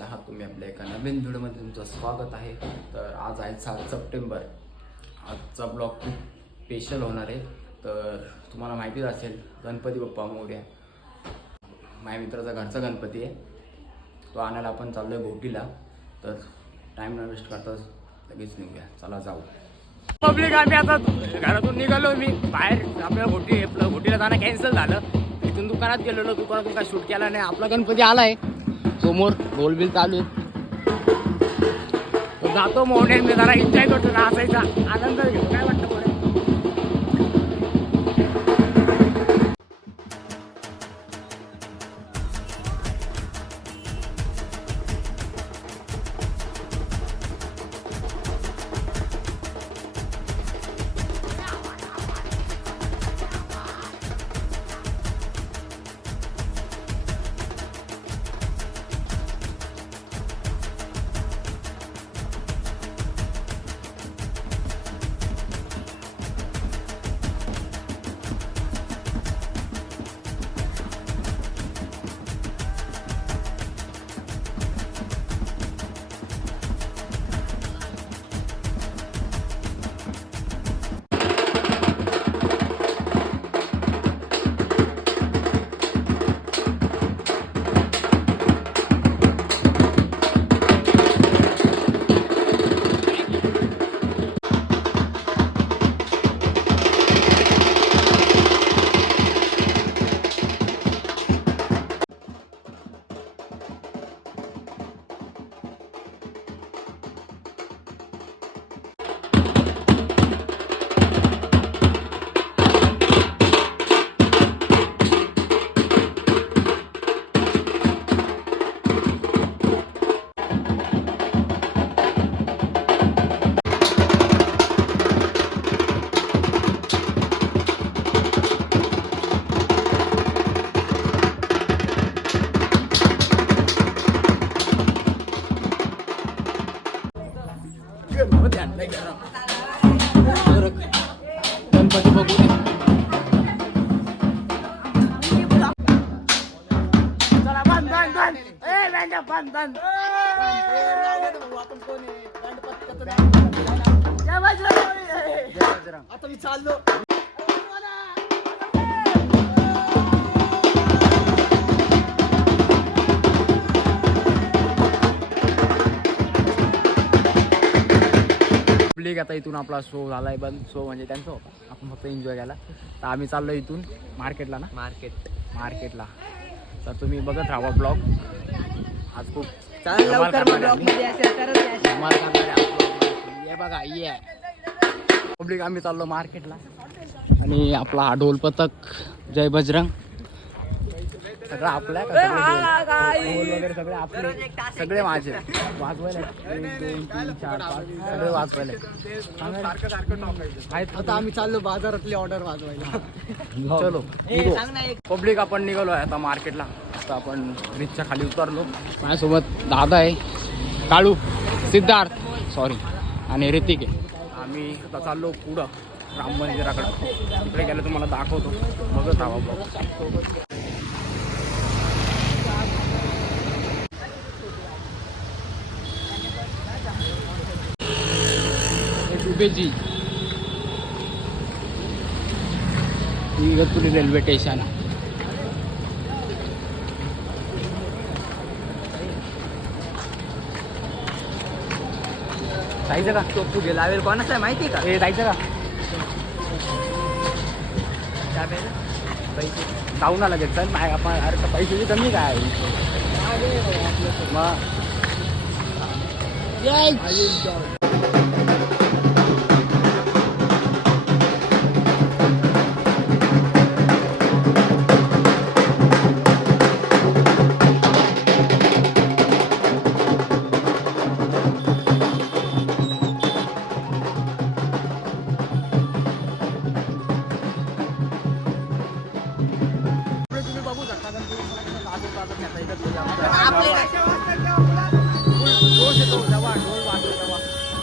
कसे आहात तुम्ही? आपल्या एका नवीन व्हिडिओमध्ये तुमचं स्वागत आहे. तर आज आहे 7 सप्टेंबर. आजचा ब्लॉग खूप स्पेशल होणार आहे. तर तुम्हाला माहितीच असेल, गणपती बाप्पा मोरया माझ्या मित्राचा घरचा गणपती आहे. तो आणायला आपण चाललो आहे घोटीला. तर टाईम न वेस्ट करता लगेच निघूया, चला जाऊ. पब्लिक आम्ही आता घरातून निघालो. मी बाहेर आपल्या घोटीला जाणं कॅन्सल झालं. इथून दुकानात गेलेलो, दुकानातून काय शूट केला नाही. आपला गणपती आलाय समोर, ढोलबिल चालू आहे. जातो मोहनेन मी जरा एन्जॉय करतो, नाचायचा आनंद घेतो. काय वाटतं पुढे? गणपती बघू. चला बंद आता मी चाललो. आता इथून आपला शो झालाय बंद. शो म्हणजे त्यांचा होता, आपण फक्त एन्जॉय केला. तर आम्ही चाललो इथून मार्केटला ना, मार्केटला. तर तुम्ही बघत राहा ब्लॉग. आज खूप बघा ये पब्लिक. आम्ही चाललो मार्केटला आणि आपला हा ढोल पथक जय बजरंग सगळं आपल्या वगैरे सगळे आपले, सगळे माझे वाजवायला 1 2 3 4 5 सगळे वाजवायला आहेत. आता आम्ही चाललो बाजारातली ऑर्डर वाजवायला. चलो पब्लिक, आपण निघालो आहे आता मार्केटला. आता आपण ब्रिजच्या खाली उतरलो. माझ्यासोबत दादा आहे, काळू, सिद्धार्थ सॉरी आणि ऋतिक आहे. आम्ही आता चाललो पुढं राम मंदिराकडे. तिकडे गेलं तुम्हाला दाखवतो, बघत राहा ब्लॉग. जी इगतपुरी रेल्वे स्टेशन. जायचं का? तो तू गेला वेळ कोणाचा आहे माहिती आहे का? हे जायचं का? पैसे जाऊन आला घेत आपण. अरे पैशाची कमी काय मग.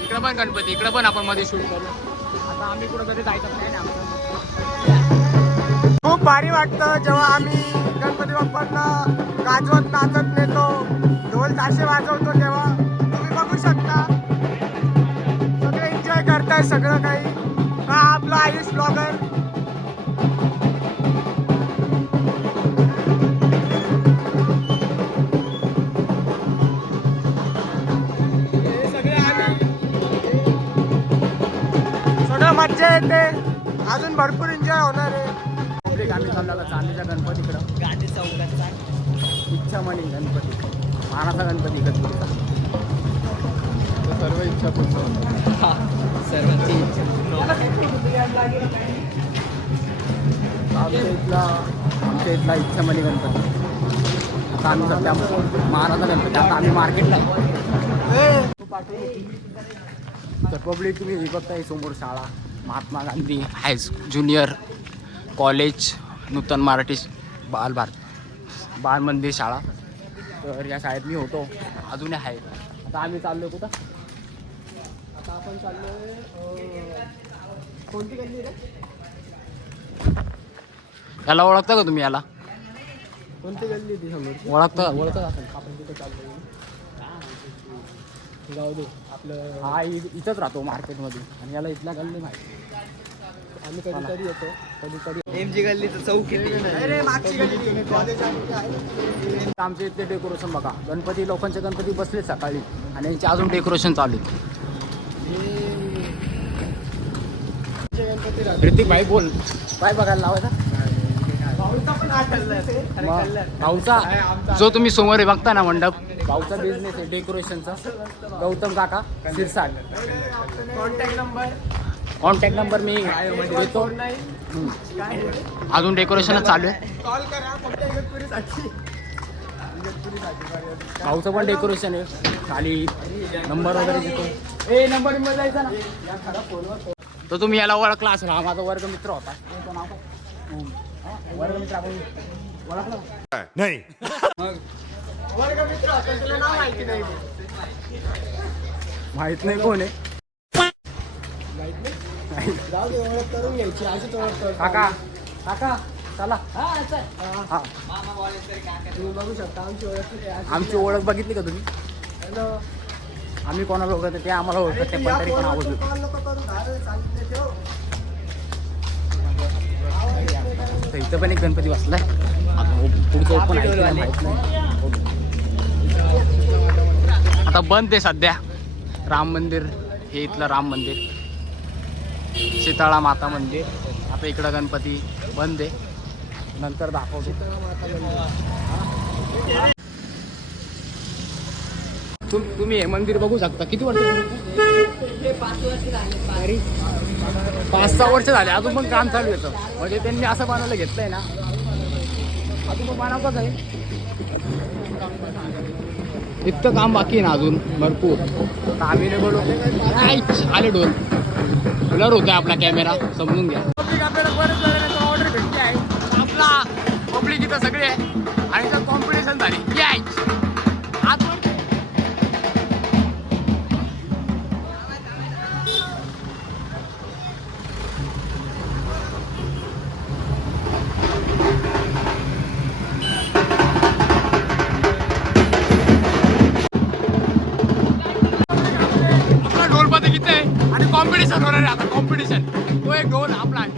इकडं पण गणपती, इकडं पण आपण मध्ये शूट करू. आता आम्ही कुठं कधी जायचं नाही ना. खूप भारी वाटतं जेव्हा आम्ही गणपती बाप्पांना गाजवत नाचत नेतो, ढोल ताशे वाजवतो तेव्हा तुम्ही बघू शकता सगळे एन्जॉय करताय सगळं काही. हा आपला आयुष ब्लॉगर. सगळं मज्जा येते, अजून भरपूर एन्जॉय होणार आहे. आम्ही चाललो चांदीच्या गणपतीकडं. गाडी चौकातचा इच्छामणी गणपती, मानाचा गणपती गणपतीचा सर्व इच्छा पूर्ण. सर्वांची इच्छा. आमच्या इथला इच्छामणी गणपती. आता आम्ही सध्या महाराजा गणपती. आता आम्ही मार्केटला तर पब्लिक तुम्ही बघताय समोर शाळा महात्मा गांधी हाय ज्युनियर कॉलेज नूतन मराठी बाल मंदिर शाळा. तर या शाळेत मी होतो, अजूनही आहे. आता आम्ही चाललोय कुठं? आता आपण चाललोय कोणती गल्ली रे? याला ओळखता का तुम्ही? याला कोणती गल्ली ती समोर? ओळखता असेल. आपण तिथे चाललोय. जाऊ दे आपलं. हा इथंच राहतो मार्केटमध्ये आणि याला इथल्या गल्ली माहिती. आम्ही कधीतरी येतो, कधीतरी एमजी गल्लीचं चौक येते. मागची गल्ली कॉलेज आहे. आमच्या इथले डेकोरेशन बघा. गणपती लोकांचे गणपती बसले सकाळी आणि यांचे अजून डेकोरेशन चालू आहे. ऋतिक भाई बोल काय बघायला लावायचा? भाऊचा जो तुम्ही समोर आहे बघता ना मंडप, भाऊचा बिझनेस आहे डेकोरेशनचा. गौतम काका शिरसाट. कॉन्टॅक्ट नंबर मी देतो. अजून डेकोरेशनच चालू आहे. भाऊचं पण डेकोरेशन आहे. खाली नंबर वगैरे देतो. नंबर जायचा ना. तर तुम्ही याला ओळखला असेल. हा माझा वर्ग मित्र होता. वर्ग मित्र आपण ओळखला नाही. वर्ग मित्र होता, तुला नाव माहिती नाही. माहित नाही कोण आहे. जाऊ दे, ओळख करून घ्यायची. अशीच ओळख कर. काका काका चला. हा तुम्ही बघू शकता आमची ओळख. आमची ओळख बघितली का तुम्ही? हॅलो. आम्ही कोणाला ओळखतो ते आम्हाला ओळखत ते पण तरी पण आवडलं. तर इथं पण एक गणपती बसलाय. पुढचं ओपन आहे की नाही माहित नाही. आता बंद आहे सध्या राम मंदिर. हे इथलं राम मंदिर, शीतळा माता मंदिर. आता इकडं गणपती बंद आहे. नंतर दाखवतो. तुम्ही हे मंदिर बघू शकता. किती वर्ष? 5-6 वर्ष झाले. अजून पण काम चालू येतं. म्हणजे त्यांनी असं बनवलं घेतलंय ना, अजून पण बनवतच आहे. इतकं काम बाकी आहे ना अजून भरपूर. आता आम्ही बोलू आले ढोल ब्लर होतोय आपला कॅमेरा, समजून घ्या. पब्लिक आपल्याला बरेच वेळेला ऑर्डर भेटते आहे. आपला पब्लिक इथं सगळे आहे आणि जर कॉम्पिटिशन झाली यायची आजवर. आणि कॉम्पिटिशन होणार आहे आता. कॉम्पिटिशन तो एक ढोल आपला आहे.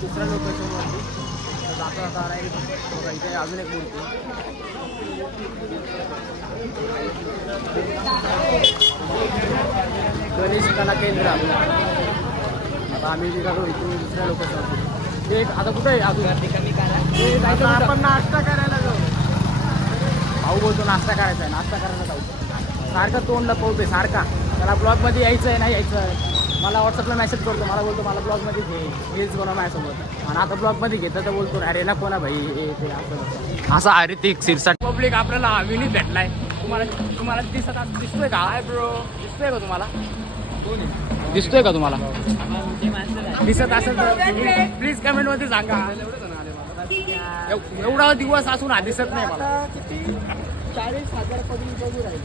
दुसऱ्या लोकेशनवरती जाता इथे अजून एक मूर्ती. गणेश कला केंद्र. आता आम्ही निघालो इथून दुसऱ्या लोकेशनवरती. एक आता कुठे आहे अजून? आपण नाश्ता करायला जाऊ. भाऊ बोलतो नाश्ता करायचा आहे, नाश्ता करायला जाऊ. सारखा तोंड लपवतोय सारखा. त्याला ब्लॉगमध्ये यायचं आहे, नाही यायचं आहे. मला व्हॉट्सअपला मेसेज करतो, मला बोलतो मला ब्लॉगमध्ये घे, हेच कोणा माझ्यासोबत. आणि आता ब्लॉगमध्ये घेतं तर बोलतो अरे ना कोणा भाई हे ते असं हरितिक सिरसाट पब्लिक आपल्याला विनीत भेटलाय. तुम्हाला दिसतोय का? हाय ब्रो, दिसतोय का तुम्हाला? दिसतोय का तुम्हाला? दिसत असेल तर प्लीज कमेंटमध्ये सांगा. एवढा दिवस असून हा दिसत नाही मला. 40,000 पब्लिक बघू राहील.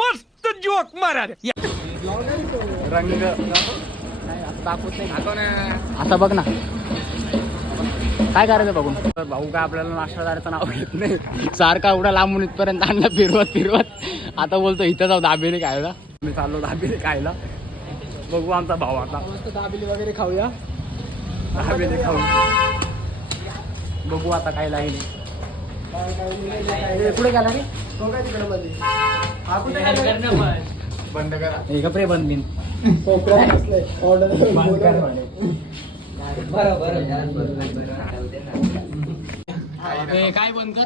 मस्त जोक मारा रंग दाखवत नाही. आता बघ ना काय करायचं बघून. तर भाऊ काय आपल्याला नाश्तादाराचं नाव घेत नाही. सारखा एवढा लांबून इथपर्यंत आणला फिरवत आता बोलतो इथं जाऊ दाबेली खायला. मी चाललो दाबेली खायला. बघू आमचा भाऊ आता मस्त दाबेली वगैरे खाऊया. दाबेली खाऊ बघू आता काय लागेल. पुढे गेला रे बंद करा हे कपडे बंद बिन काय बंद कर.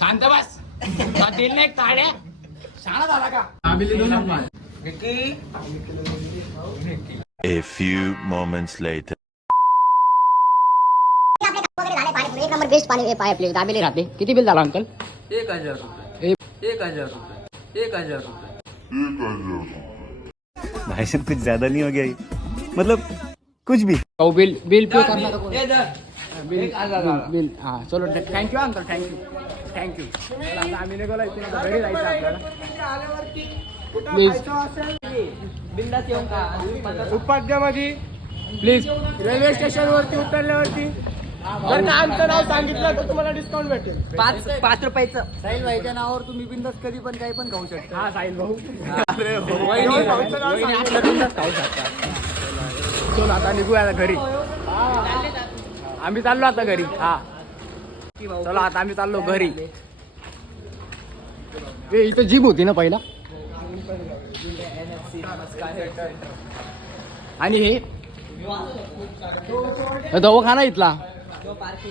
शांत बस. दिल नाही काढ्या शाळा झाला का? A few moments later. एक नंबर बेस्ट पाणी पाय आपले दाबेले राहते. किती बिल झालं अंकल? 1,000 रुपये. 1,000 रुपये. 1,000 रुपये. भाई साहब कुछ ज्यादा नहीं हो गया ये? मतलब कुछ भी. बिल पे करना था. ये धर. बिल हां चलो थँक्यू अंकल थँक्यू. आम्ही निघालो इथून घरी जायचं आपल्याला. प्लीज बिंदास येऊन का? उपाध्यामध्ये प्लीज रेल्वे स्टेशनवरती उतरल्यावरती जर का आमचं नाव सांगितलं तर तुम्हाला डिस्काउंट भेटेल. 5 रुपयाचं. साहिल भाईच्या नावावर तुम्ही बिंदास कधी पण काही पण खाऊ शकता. हा साहिल भाऊ भाऊचं नाव सांगितलं. बिंदास खाऊ शकता. चल आता निघूया आता घरी. आम्ही चाललो आता घरी. हा चला आता आम्ही चाललो घरी. ए इथं जीप होती ना पहिला. आणि हे दवाखाना इथला.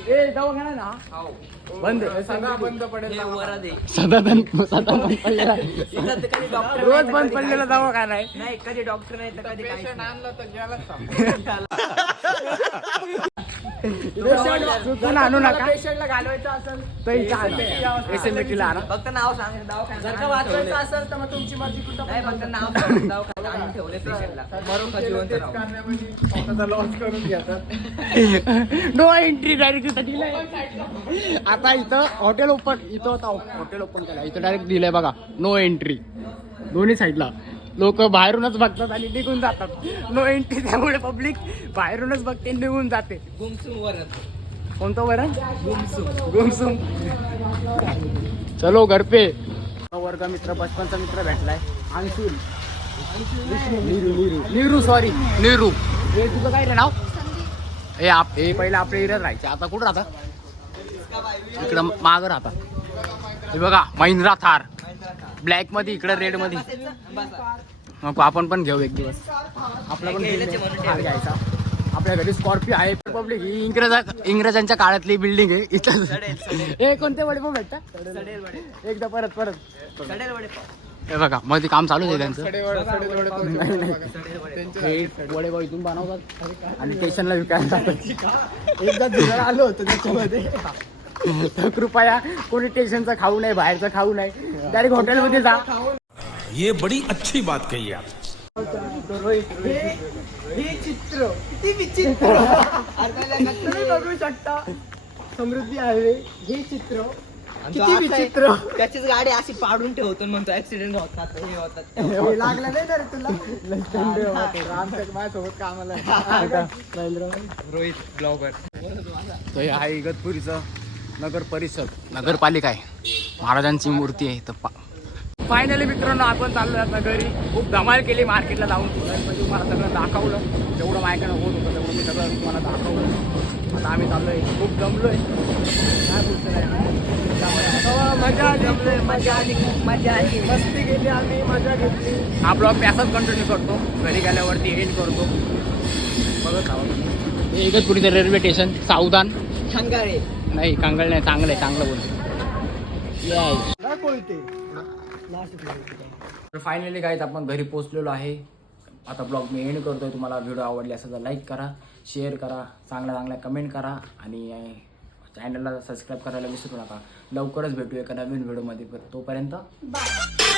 ए दवाखाना ना बंद सगळा बंद पडेल. सदा बंद पडलेला. रोज बंद पडलेला दवाखाना आहे. नाही कधी डॉक्टर नाही तर कधी काही पेशंट आणलं तर गेलाच चुकून आणू नका. पेशंटला घालवायचं असेल तर इथं एसएमटीला आणा. फक्त नाव सांग दवाखान्यात जर का वाचवायचं असेल तर मग तुमची मर्जी कुठं नाही फक्त नाव सांग दवाखान्यात आणून ठेवले पेशंटला मरून का जिवंत राहू. स्वतःचा लॉस करून घेतात. नो एंट्री डायरेक्ट इथं दिलंय. आता इथं हॉटेल ओपन इथं होता हॉटेल ओपन केलं. इथं डायरेक्ट दिलंय बघा नो एंट्री. दोन्ही साईडला लोक बाहेरूनच बघतात आणि निघून जातात. नो एंट्री त्यामुळे पब्लिक बाहेरूनच बघते निघून जाते. गुमसुम वरत. कोणतं वरण? गुमसुम. चलो घर पे. वर्ग मित्र बचपनचा मित्र भेटलाय अंशुल. नीरू सॉरी नीरू. हे तुझं काय रे नाव? हे पहिलं आपल्या एरियात राहायचे. आता कुठं राहता? इकडं मागं राहता. हे बघा महिंद्रा थार ब्लॅक मध्ये इकडं रेड मध्ये. नको आपण पण घेऊ एक दिवस. आपला पण थार घ्यायचा. आपल्या घरी स्कॉर्पिओ आहे. पब्लिक ही इंग्रजांच्या काळातली बिल्डिंग आहे. इथं हे कोणते वडेपाव भेटतात? एकदा परत हे बघा मध्ये काम चालू आहे त्यांचं. वडेपाव इथून बनवतात आणि स्टेशनला विकायला जातात. एकदा धुळा आलो होतो त्याच्यामध्ये. तर कृपया कोणी स्टेशनचं खाऊ नये, बाहेरचं खाऊ नये. डायरेक्ट हॉटेलमध्ये जा. ये बड़ी अच्छी बात कही आप. हे चित्र किती विचित्र. तुम्ही बघू शकता समृद्धी हायवे. हे चित्र किती विचित्र. त्याचीच गाडी अशी पाडून ठेवतो म्हणतो ऍक्सिडेंट होतात हे होतात. हे लागलं नाही तर तुला. माझ्यासोबत कामाला रोहित ब्लॉगर. तर हे आहे इगतपुरीचं नगर परिषद नगरपालिका आहे. महाराजांची मूर्ती आहे. तर फायनली मित्रांनो आपण चाललो आता घरी. खूप धमाल केली मार्केटला जाऊन. गणपती तुम्हाला सगळं दाखवलं जेवढं माझ्याकडे होत होतं तेवढं मी सगळं तुम्हाला दाखवलं. आता आम्ही चाललोय. खूप जमलोय. काय बोलतो मजा आली मस्ती केली आम्ही, मजा घेतली. हा ब्लॉग मी असाच कंटिन्यू करतो. घरी गेल्यावरती एंड करतो. बघत आहोत हे इगतपुरीचं रेल्वे स्टेशन. सावधान खंगाळे नाही कांगळ नाही. चांगलं आहे चांगलं बोल. कोणते तर फायनली गाईज आपण घरी पोहोचलेलो आहे. आता ब्लॉग मी एंड करतोय. तुम्हाला व्हिडिओ आवडले असेल तर लाईक करा, शेअर करा, चांगल्या कमेंट करा आणि चॅनलला सबस्क्राईब करायला विसरू नका. लवकरच भेटू एका नवीन व्हिडिओमध्ये. तोपर्यंत बाय.